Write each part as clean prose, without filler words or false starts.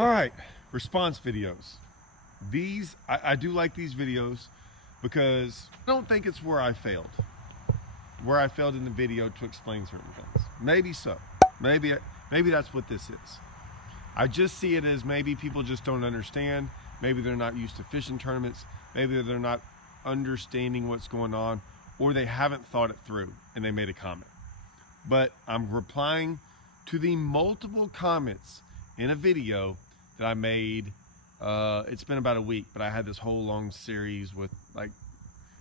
All right, response videos. These, I do like these videos because I don't think it's where I failed. Where I failed in the video to explain certain things. Maybe so. Maybe that's what this is. I just see it as maybe people just don't understand. Maybe they're not used to fishing tournaments. Maybe they're not understanding what's going on, or they haven't thought it through and they made a comment. But I'm replying to the multiple comments in a video that I made. It's been about a week, but I had this whole long series with like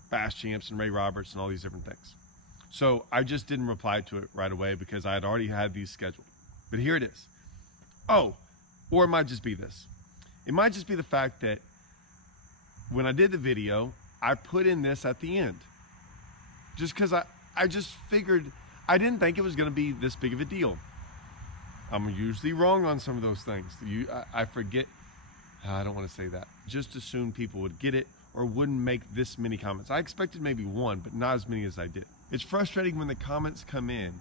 Bass Champs and Ray Roberts and all these different things. So I just didn't reply to it right away because I had already had these scheduled. But here it is. Oh, or it might just be this. It might just be the fact that when I did the video, I put in this at the end. Just because I just figured, I didn't think it was going to be this big of a deal. I'm usually wrong on some of those things. I forget, I don't want to say that. Just assumed people would get it or wouldn't make this many comments. I expected maybe one, but not as many as I did. It's frustrating when the comments come in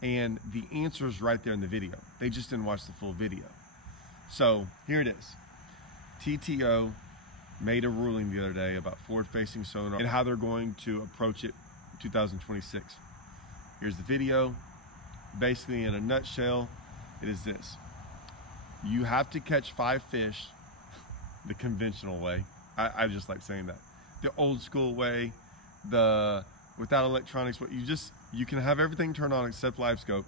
and the answer is right there in the video. They just didn't watch the full video. So here it is. TTO made a ruling the other day about forward-facing sonar and how they're going to approach it in 2026. Here's the video. Basically, in a nutshell, it is this. You have to catch 5 fish the conventional way. I just like saying that. The old school way, the without electronics, but you can have everything turned on except live scope.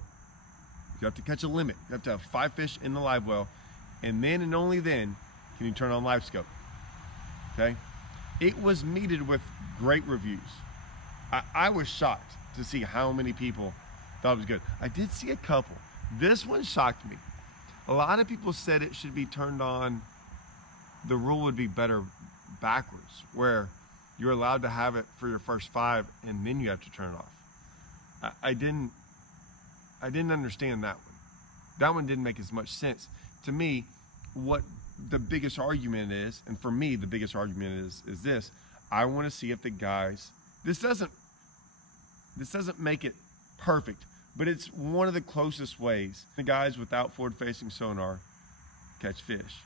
You have to catch a limit. You have to have 5 fish in the live well, and then and only then can you turn on live scope. Okay? It was meted with great reviews. I was shocked to see how many people thought it was good. I did see a couple. This one shocked me. A lot of people said it should be turned on, the rule would be better backwards, where you're allowed to have it for your first 5 and then you have to turn it off. I didn't understand that one. That one didn't make as much sense. To me, what the biggest argument is, and for me the biggest argument is this: I want to see if the guys, this doesn't make it perfect, but it's one of the closest ways the guys without forward-facing sonar catch fish.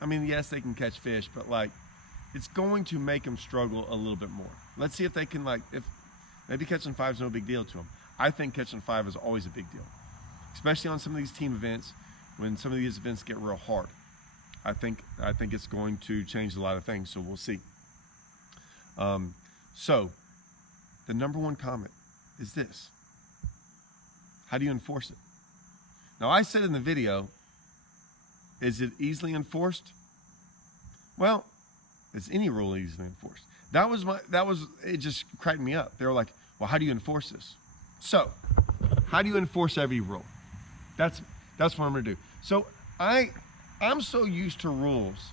I mean, yes, they can catch fish, but like, it's going to make them struggle a little bit more. Let's see if they can, like, if maybe catching 5 is no big deal to them. I think catching 5 is always a big deal, especially on some of these team events. When some of these events get real hard, I think it's going to change a lot of things. So we'll see. So the number one comment is this: how do you enforce it? Now, I said in the video, is it easily enforced? Well, is any rule easily enforced? It just cracked me up. They were like, well, how do you enforce this? So, how do you enforce every rule? That's what I'm gonna do. So I'm so used to rules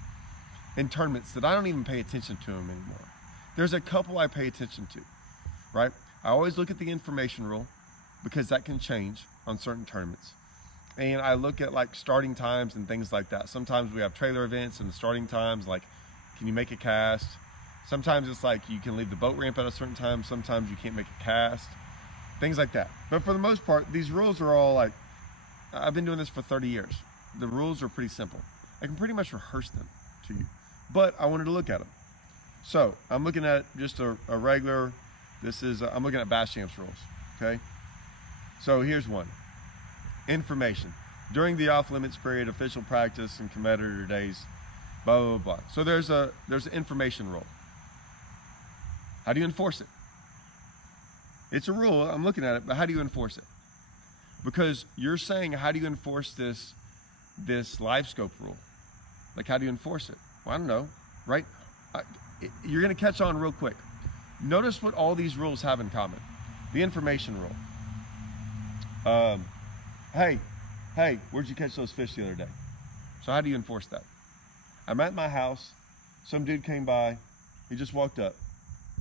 in tournaments that I don't even pay attention to them anymore. There's a couple I pay attention to, right? I always look at the information rule because that can change on certain tournaments. And I look at like starting times and things like that. Sometimes we have trailer events and the starting times, like, can you make a cast? Sometimes it's like you can leave the boat ramp at a certain time. Sometimes you can't make a cast, things like that. But for the most part, these rules are all like, I've been doing this for 30 years. The rules are pretty simple. I can pretty much rehearse them to you, but I wanted to look at them. So I'm looking at just a regular, I'm looking at Bass Champs rules, okay? So here's one. Information. During the off-limits period, official practice and competitor days, blah, blah, blah, blah. So there's an information rule. How do you enforce it? It's a rule, I'm looking at it, but how do you enforce it? Because you're saying, how do you enforce this live scope rule? Like, how do you enforce it? Well, I don't know, right? You're gonna catch on real quick. Notice what all these rules have in common. The information rule. Hey, where'd you catch those fish the other day? So how do you enforce that? I'm at my house, some dude came by, he just walked up,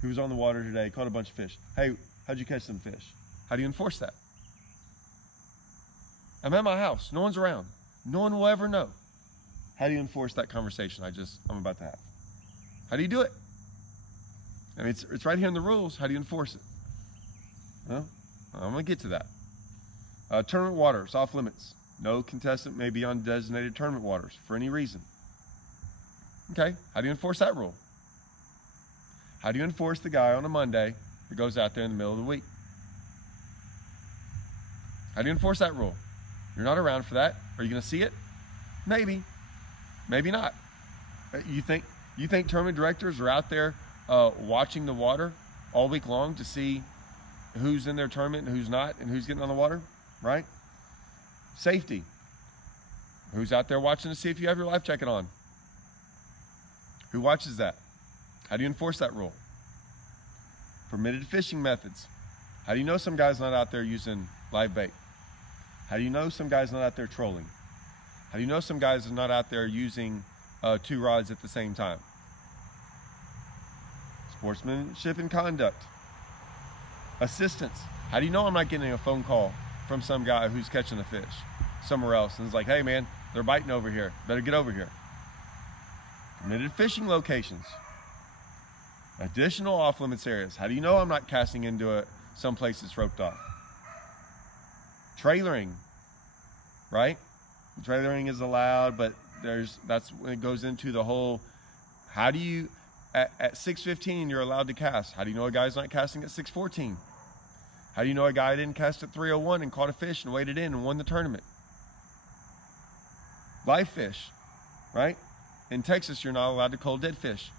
he was on the water today, caught a bunch of fish. Hey, how'd you catch some fish? How do you enforce that? I'm at my house, no one's around. No one will ever know. How do you enforce that conversation I'm about to have? How do you do it? I mean, it's right here in the rules. How do you enforce it? Well, I'm gonna get to that. Tournament waters, off limits. No contestant may be on designated tournament waters for any reason. Okay, how do you enforce that rule? How do you enforce the guy on a Monday that goes out there in the middle of the week? How do you enforce that rule? You're not around for that. Are you going to see it? Maybe. Maybe not. You think tournament directors are out there watching the water all week long to see who's in their tournament and who's not and who's getting on the water, right? Safety. Who's out there watching to see if you have your life jacket on? Who watches that? How do you enforce that rule? Permitted fishing methods. How do you know some guy's not out there using live bait? How do you know some guy's not out there trolling? How do you know some guys are not out there using 2 rods at the same time? Sportsmanship and conduct. Assistance. How do you know I'm not getting a phone call from some guy who's catching a fish somewhere else and is like, hey man, they're biting over here, better get over here? Permitted fishing locations. Additional off-limits areas. How do you know I'm not casting into some place that's roped off? Trailering, right? Trailering is allowed, but that's when it goes into the whole, how do you, at 6:15 you're allowed to cast. How do you know a guy's not casting at 6:14? How do you know a guy didn't cast at 3:01 and caught a fish and waded in and won the tournament? Live fish, right? In Texas, you're not allowed to cull dead fish.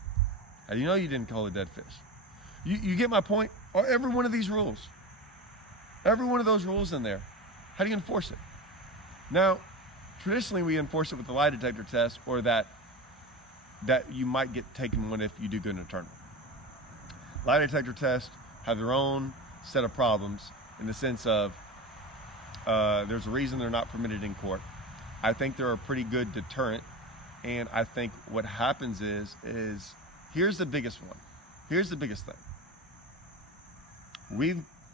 How do you know you didn't cull a dead fish? You get my point? Or every one of these rules. Every one of those rules in there. How do you enforce it? Now, traditionally we enforce it with the lie detector test, or that you might get taken one if you do good in a tournament. Lie detector tests have their own set of problems in the sense of there's a reason they're not permitted in court. I think they're a pretty good deterrent, and I think what happens is here's the biggest one. Here's the biggest thing.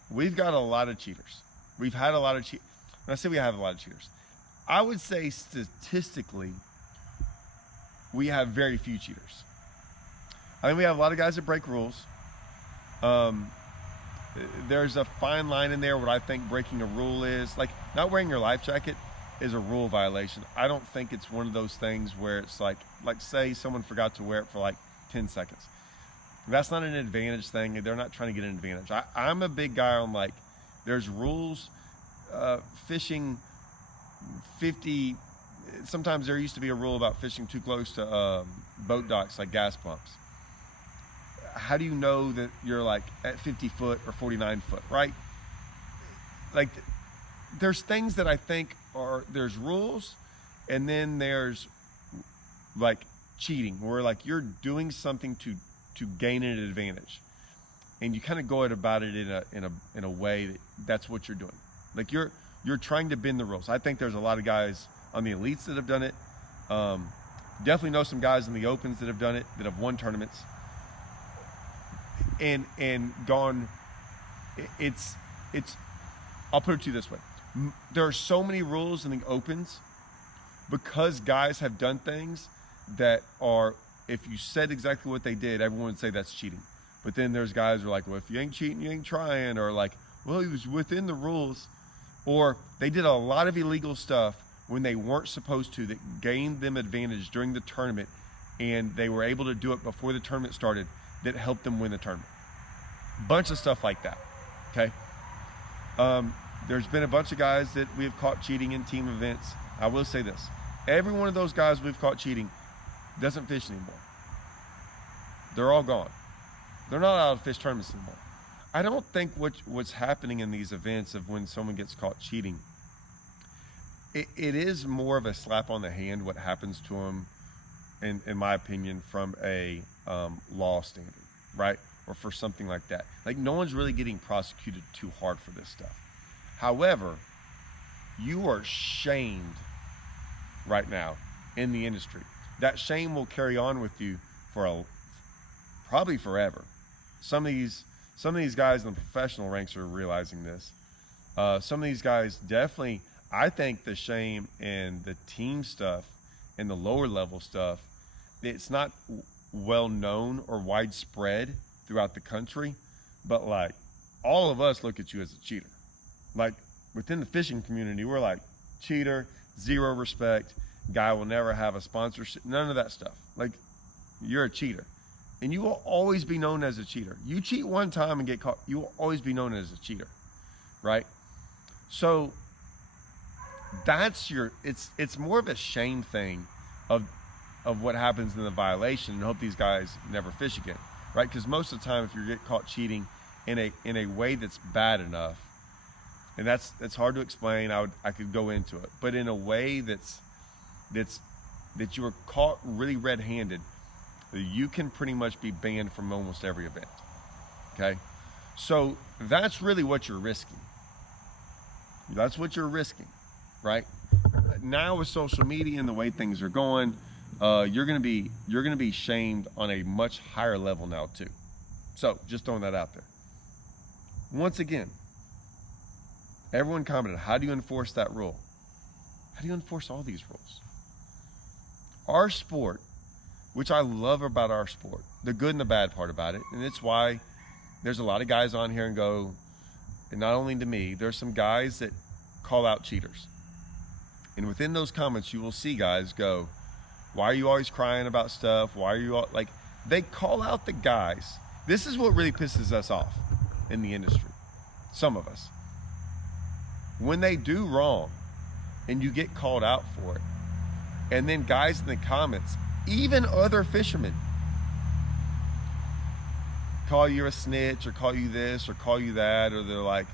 We've got a lot of cheaters. We've had a lot of cheaters. When I say we have a lot of cheaters, I would say statistically, we have very few cheaters. I think we have a lot of guys that break rules. There's a fine line in there. What I think breaking a rule is, like not wearing your life jacket is a rule violation. I don't think it's one of those things where it's like say someone forgot to wear it for like 10 seconds. That's not an advantage thing. They're not trying to get an advantage. I'm a big guy on like, there's rules, fishing 50, sometimes there used to be a rule about fishing too close to boat docks, like gas pumps. How do you know that you're like at 50 foot or 49 foot, right? Like there's things that I think there's rules, and then there's like cheating, where like you're doing something to gain an advantage, and you kind of go about it in a way that's what you're doing. Like you're trying to bend the rules. I think there's a lot of guys on the elites that have done it. Definitely know some guys in the opens that have done it, that have won tournaments and gone. It's I'll put it to you this way. There are so many rules in the opens because guys have done things that are, if you said exactly what they did, everyone would say that's cheating. But then there's guys who are like, well, if you ain't cheating, you ain't trying, or like, well, he was within the rules, or they did a lot of illegal stuff when they weren't supposed to, that gained them advantage during the tournament, and they were able to do it before the tournament started, that helped them win the tournament. Bunch of stuff like that, okay? There's been a bunch of guys that we have caught cheating in team events. I will say this, every one of those guys we've caught cheating doesn't fish anymore. They're all gone. They're not allowed to fish tournaments anymore. I don't think what's happening in these events of when someone gets caught cheating, it is more of a slap on the hand what happens to them, in my opinion, from a law standard, right? Or for something like that. Like no one's really getting prosecuted too hard for this stuff. However, you are shamed right now in the industry. That shame will carry on with you for probably forever. Some of these guys in the professional ranks are realizing this. Some of these guys definitely, I think the shame in the team stuff and the lower level stuff, it's not well known or widespread throughout the country, but like all of us look at you as a cheater. Like within the fishing community, we're like cheater. zero respect. Guy will never have a sponsorship, none of that stuff. Like, you're a cheater. And you will always be known as a cheater. You cheat one time and get caught, you will always be known as a cheater, right? So that's it's more of a shame thing of what happens in the violation, and hope these guys never fish again, right? Because most of the time, if you get caught cheating in a way that's bad enough, and that's hard to explain, I could go into it, but in a way that you were caught really red-handed, you can pretty much be banned from almost every event. Okay, so that's really what you're risking. That's what you're risking, right? Now with social media and the way things are going, you're gonna be shamed on a much higher level now too. So just throwing that out there. Once again, everyone commented, how do you enforce that rule? How do you enforce all these rules? Our sport, which I love about our sport, the good and the bad part about it, and it's why there's a lot of guys on here and go, and not only to me, there's some guys that call out cheaters. And within those comments, you will see guys go, why are you always crying about stuff? Why are you all, like, they call out the guys. This is what really pisses us off in the industry, some of us. When they do wrong and you get called out for it, and then guys in the comments, even other fishermen, call you a snitch or call you this or call you that, or they're like,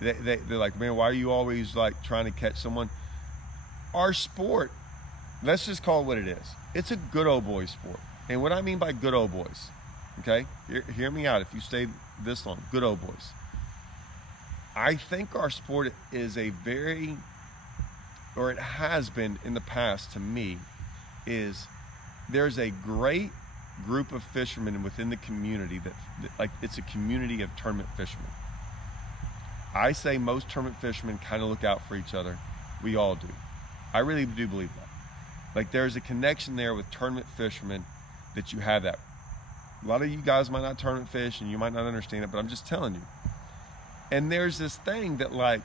they're like, man, why are you always like trying to catch someone? Our sport, let's just call it what it is. It's a good old boy sport. And what I mean by good old boys, okay? Hear me out if you stayed this long, good old boys. I think our sport is a very, or it has been in the past to me, is there's a great group of fishermen within the community that like, it's a community of tournament fishermen. I say most tournament fishermen kind of look out for each other. We all do. I really do believe that. Like, there's a connection there with tournament fishermen that you have that. A lot of you guys might not tournament fish and you might not understand it, but I'm just telling you. And there's this thing that, like,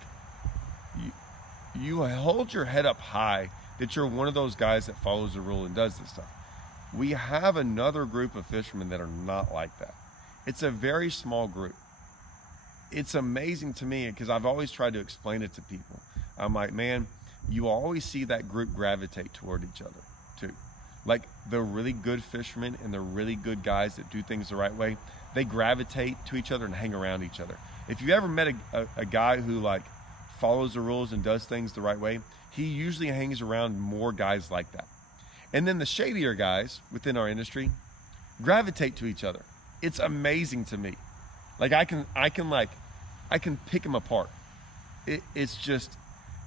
you hold your head up high that you're one of those guys that follows the rule and does this stuff. We have another group of fishermen that are not like that. It's a very small group. It's amazing to me because I've always tried to explain it to people. I'm like, man, you always see that group gravitate toward each other too. Like, the really good fishermen and the really good guys that do things the right way, they gravitate to each other and hang around each other. If you ever met a guy who like follows the rules and does things the right way, he usually hangs around more guys like that. And then the shadier guys within our industry gravitate to each other. It's amazing to me. Like, I can pick them apart. It's just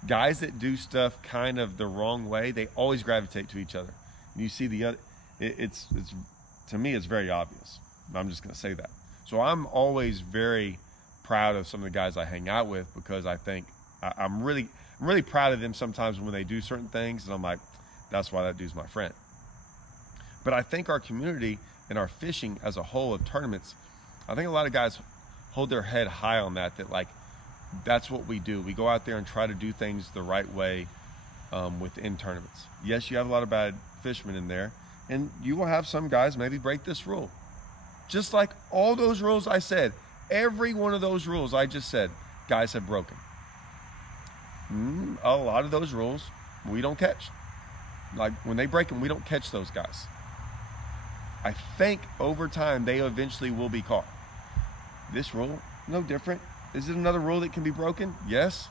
guys that do stuff kind of the wrong way, they always gravitate to each other. And you see the other, it's to me, it's very obvious. I'm just going to say that. So I'm always very proud of some of the guys I hang out with, because I think I'm really proud of them sometimes when they do certain things, and I'm like, that's why that dude's my friend. But I think our community and our fishing as a whole of tournaments, I think a lot of guys hold their head high on that like, that's what we do. We go out there and try to do things the right way within tournaments. Yes, you have a lot of bad fishermen in there, and you will have some guys maybe break this rule. Just like all those rules I said, every one of those rules I just said, guys have broken. A lot of those rules we don't catch. Like, when they break them, we don't catch those guys. I think over time they eventually will be caught. This rule, no different. Is it another rule that can be broken? Yes.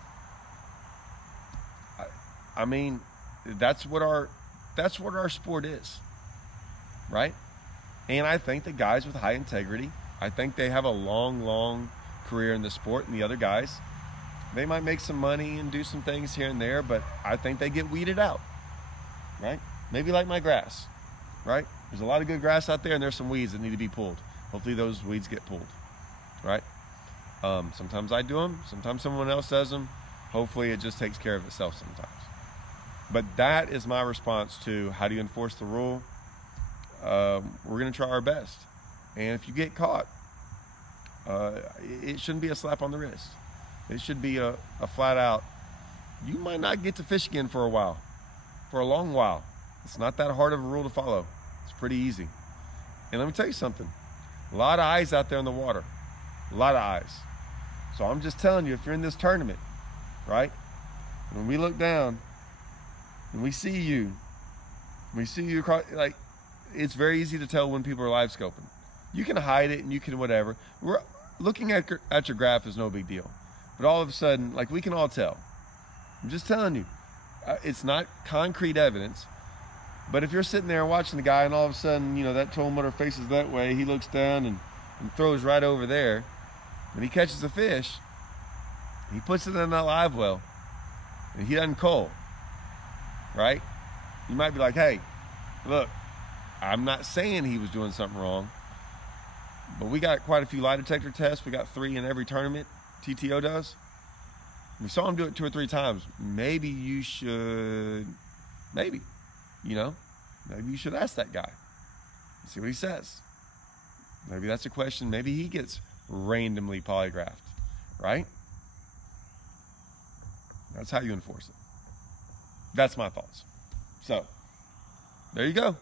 I mean, that's what our sport is, right? And I think the guys with high integrity, I think they have a long career in the sport, and the other guys, they might make some money and do some things here and there, but I think they get weeded out, right? Maybe like my grass, right? There's a lot of good grass out there, and there's some weeds that need to be pulled. Hopefully those weeds get pulled, right? Sometimes I do them, sometimes someone else does them. Hopefully it just takes care of itself sometimes. But that is my response to how do you enforce the rule. We're gonna try our best. And if you get caught, it shouldn't be a slap on the wrist. It should be a flat out, you might not get to fish again for a while, for a long while. It's not that hard of a rule to follow. It's pretty easy. And let me tell you something. A lot of eyes out there in the water. A lot of eyes. So I'm just telling you, if you're in this tournament, right? When we look down and we see you across, like, it's very easy to tell when people are live scoping. You can hide it and you can whatever. Looking at your graph is no big deal. But all of a sudden, like, we can all tell. I'm just telling you, it's not concrete evidence. But if you're sitting there watching the guy and all of a sudden, you know, that tow motor faces that way, he looks down and throws right over there, and he catches a fish, he puts it in that live well, and he doesn't cull, right? You might be like, hey, look, I'm not saying he was doing something wrong, but we got quite a few lie detector tests. We got 3 in every tournament TTO does. We saw him do it 2 or 3 times. Maybe you should, maybe you should ask that guy and see what he says. Maybe that's a question. Maybe he gets randomly polygraphed, right? That's how you enforce it. That's my thoughts. So, there you go.